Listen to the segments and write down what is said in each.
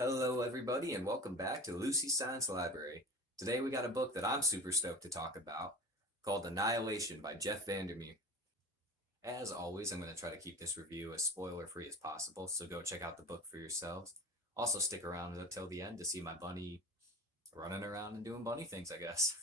Hello, everybody, and welcome back to Lucy's Science Library. Today we got a book that I'm super stoked to talk about called Annihilation by Jeff Vandermeer. As always, I'm going to try to keep this review as spoiler-free as possible, so go check out the book for yourselves. Also, stick around until the end to see my bunny running around and doing bunny things, I guess.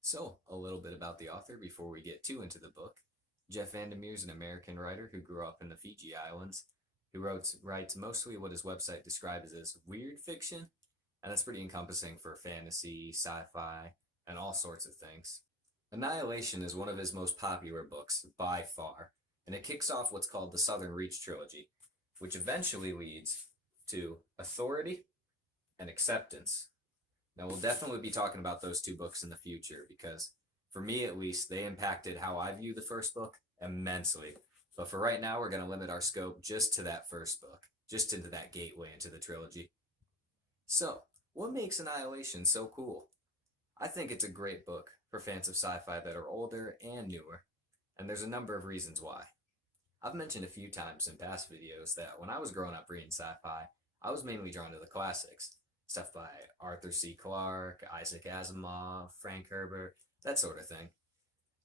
So, a little bit about the author before we get too into the book. Jeff Vandermeer is an American writer who grew up in the Fiji Islands. He writes mostly what his website describes as weird fiction, and that's pretty encompassing for fantasy, sci-fi, and all sorts of things. Annihilation is one of his most popular books by far, and it kicks off what's called the Southern Reach trilogy, which eventually leads to Authority and Acceptance. Now, we'll definitely be talking about those two books in the future because, for me at least, they impacted how I view the first book immensely. But for right now, we're going to limit our scope just to that first book, just into that gateway into the trilogy. So, what makes Annihilation so cool? I think it's a great book for fans of sci-fi that are older and newer, and there's a number of reasons why. I've mentioned a few times in past videos that when I was growing up reading sci-fi, I was mainly drawn to the classics. Stuff by Arthur C. Clarke, Isaac Asimov, Frank Herbert, that sort of thing.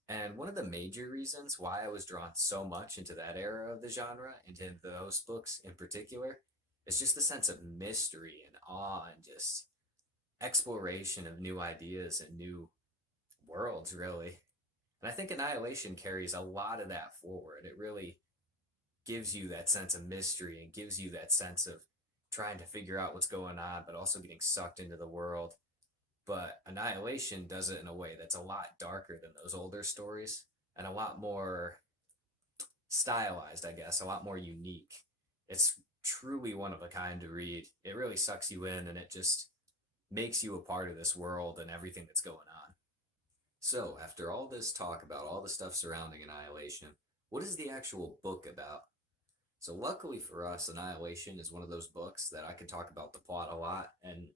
And one of the major reasons why I was drawn so much into that era of the genre, into those books in particular, is just the sense of mystery and awe and just exploration of new ideas and new worlds, really. And I think Annihilation carries a lot of that forward. It really gives you that sense of mystery and gives you that sense of trying to figure out what's going on, but also getting sucked into the world. But Annihilation does it in a way that's a lot darker than those older stories and a lot more stylized, I guess, a lot more unique. It's truly one of a kind to read. It really sucks you in and it just makes you a part of this world and everything that's going on. So, after all this talk about all the stuff surrounding Annihilation, what is the actual book about? So luckily for us, Annihilation is one of those books that I can talk about the plot a lot, and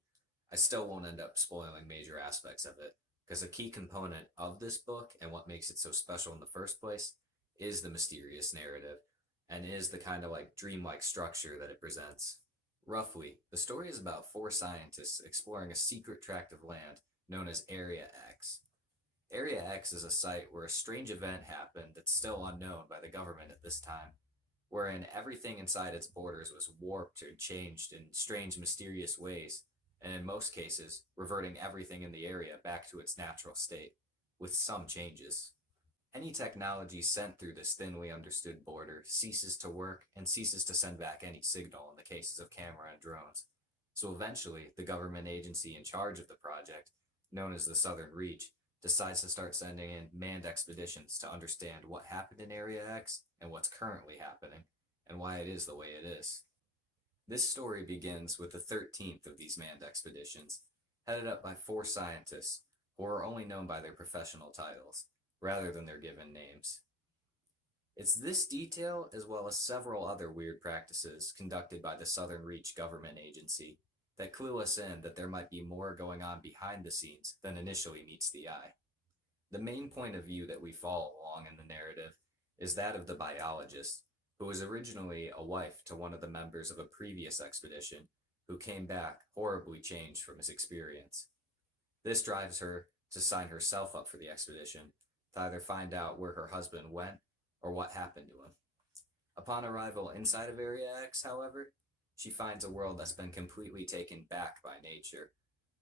I still won't end up spoiling major aspects of it, because a key component of this book and what makes it so special in the first place is the mysterious narrative, and is the kind of like dreamlike structure that it presents. Roughly, the story is about four scientists exploring a secret tract of land known as Area X. Area X is a site where a strange event happened that's still unknown by the government at this time, wherein everything inside its borders was warped or changed in strange, mysterious ways, and in most cases, reverting everything in the area back to its natural state, with some changes. Any technology sent through this thinly understood border ceases to work and ceases to send back any signal in the cases of camera and drones. So eventually, the government agency in charge of the project, known as the Southern Reach, decides to start sending in manned expeditions to understand what happened in Area X and what's currently happening, and why it is the way it is. This story begins with the 13th of these manned expeditions, headed up by four scientists who are only known by their professional titles, rather than their given names. It's this detail, as well as several other weird practices conducted by the Southern Reach government agency, that clue us in that there might be more going on behind the scenes than initially meets the eye. The main point of view that we follow along in the narrative is that of the biologist, who was originally a wife to one of the members of a previous expedition, who came back horribly changed from his experience. This drives her to sign herself up for the expedition, to either find out where her husband went or what happened to him. Upon arrival inside of Area X, however, she finds a world that's been completely taken back by nature,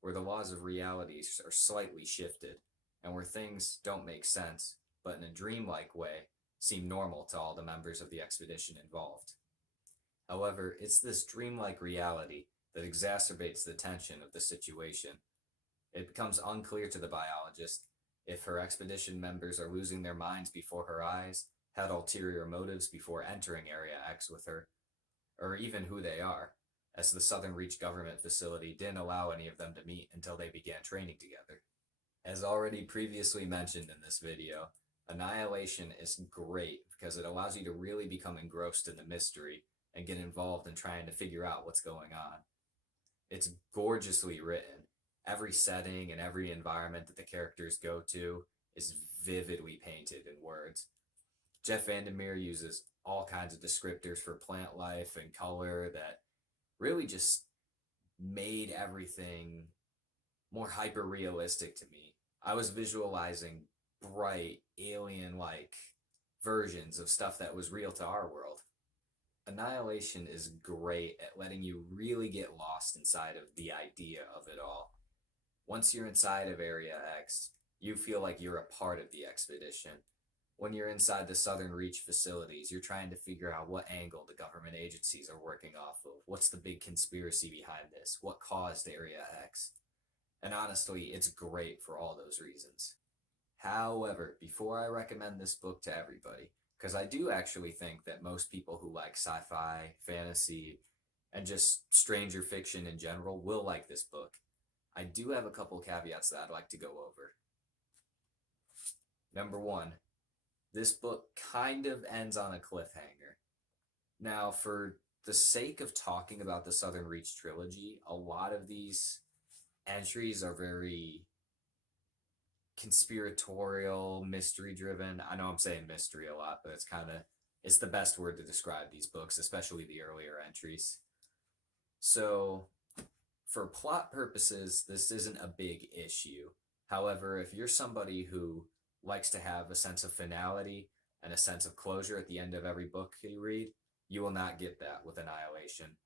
where the laws of reality are slightly shifted, and where things don't make sense, but in a dreamlike way, seem normal to all the members of the expedition involved. However, it's this dreamlike reality that exacerbates the tension of the situation. It becomes unclear to the biologist if her expedition members are losing their minds before her eyes, had ulterior motives before entering Area X with her, or even who they are, as the Southern Reach government facility didn't allow any of them to meet until they began training together. As already previously mentioned in this video, Annihilation is great because it allows you to really become engrossed in the mystery and get involved in trying to figure out what's going on. It's gorgeously written. Every setting and every environment that the characters go to is vividly painted in words. Jeff Vandermeer uses all kinds of descriptors for plant life and color that really just made everything more hyper realistic to me. I was visualizing bright, alien like versions of stuff that was real to our world. Annihilation is great at letting you really get lost inside of the idea of it all. Once you're inside of Area X, you feel like you're a part of the expedition. When you're inside the Southern Reach facilities, you're trying to figure out what angle the government agencies are working off of. What's the big conspiracy behind this? What caused Area X? And honestly, it's great for all those reasons. However, before I recommend this book to everybody, because I do actually think that most people who like sci-fi, fantasy, and just stranger fiction in general will like this book, I do have a couple caveats that I'd like to go over. Number one, this book kind of ends on a cliffhanger. Now, for the sake of talking about the Southern Reach trilogy, a lot of these entries are very conspiratorial, mystery driven. I know I'm saying mystery a lot, but it's the best word to describe these books, especially the earlier entries. So, for plot purposes, this isn't a big issue. However, if you're somebody who likes to have a sense of finality and a sense of closure at the end of every book you read, you will not get that with Annihilation.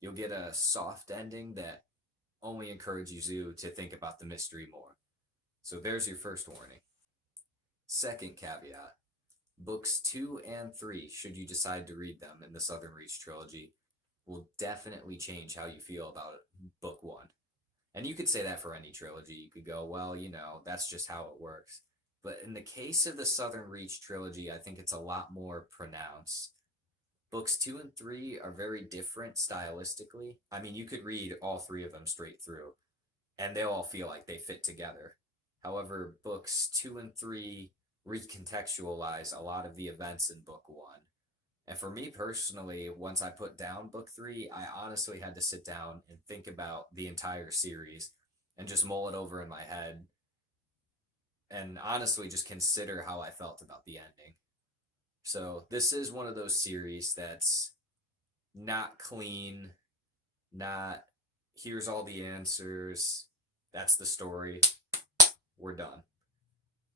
You'll get a soft ending that only encourages you to think about the mystery more. So there's your first warning. Second caveat, books 2 and 3, should you decide to read them in the Southern Reach trilogy, will definitely change how you feel about book 1. And you could say that for any trilogy. You could go, well, that's just how it works. But in the case of the Southern Reach trilogy, I think it's a lot more pronounced. Books 2 and 3 are very different stylistically. I mean, you could read all 3 of them straight through, and they'll all feel like they fit together. However, books 2 and 3 recontextualize a lot of the events in book 1. And for me personally, once I put down book 3, I honestly had to sit down and think about the entire series and just mull it over in my head and honestly just consider how I felt about the ending. So this is one of those series that's not clean, not here's all the answers, that's the story, we're done.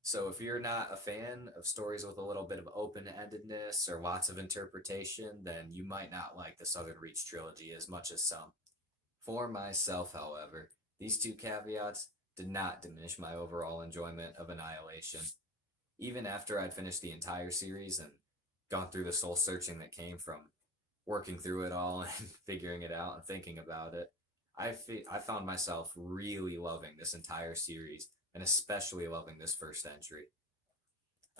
So if you're not a fan of stories with a little bit of open-endedness or lots of interpretation, then you might not like the Southern Reach trilogy as much as some. For myself, however, these 2 caveats did not diminish my overall enjoyment of Annihilation. Even after I'd finished the entire series and gone through the soul searching that came from working through it all and figuring it out and thinking about it, I found myself really loving this entire series and especially loving this first entry.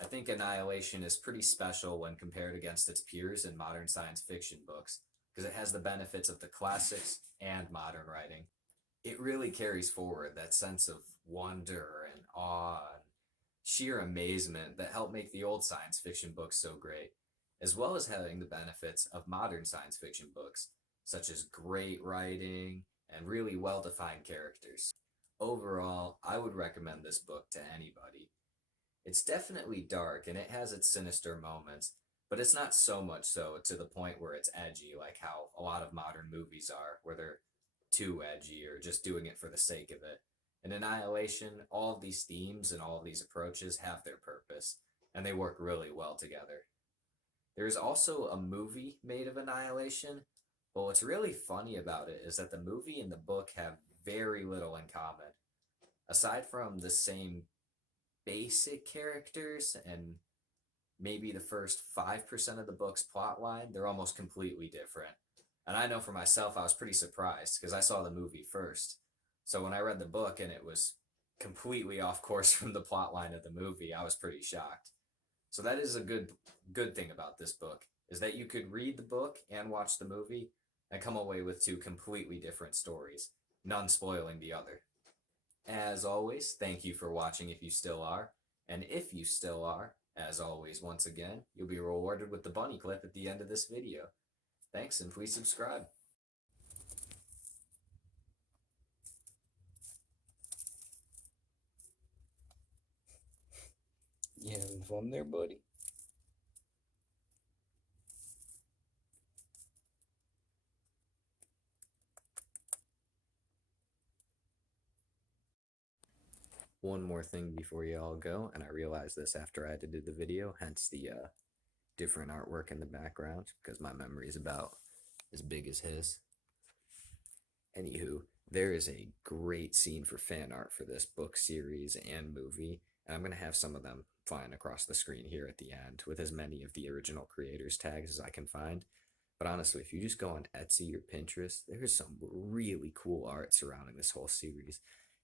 I think Annihilation is pretty special when compared against its peers in modern science fiction books because it has the benefits of the classics and modern writing. It really carries forward that sense of wonder and awe and sheer amazement that helped make the old science fiction books so great, as well as having the benefits of modern science fiction books, such as great writing and really well-defined characters. Overall, I would recommend this book to anybody. It's definitely dark and it has its sinister moments, but it's not so much so to the point where it's edgy like how a lot of modern movies are, where they're too edgy or just doing it for the sake of it. In Annihilation, all of these themes and all of these approaches have their purpose, and they work really well together. There's also a movie made of Annihilation, but what's really funny about it is that the movie and the book have very little in common. Aside from the same basic characters and maybe the first 5% of the book's plot line, they're almost completely different. And I know for myself, I was pretty surprised because I saw the movie first. So when I read the book and it was completely off course from the plot line of the movie, I was pretty shocked. So that is a good thing about this book, is that you could read the book and watch the movie and come away with 2 completely different stories, none spoiling the other. As always, thank you for watching if you still are. And if you still are, as always, once again, you'll be rewarded with the bunny clip at the end of this video. Thanks, and please subscribe. You having fun there, buddy? one more thing before you all go, and I realized this after I had to do the video, hence the different artwork in the background, because my memory is about as big as his. Anywho, there is a great scene for fan art for this book series and movie, and I'm going to have some of them flying across the screen here at the end with as many of the original creators' tags as I can find. But honestly, if you just go on Etsy or Pinterest, there's some really cool art surrounding this whole series.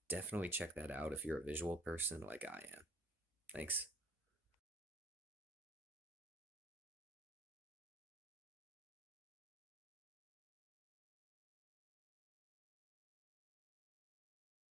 Definitely check that out if you're a visual person like I am. Thanks.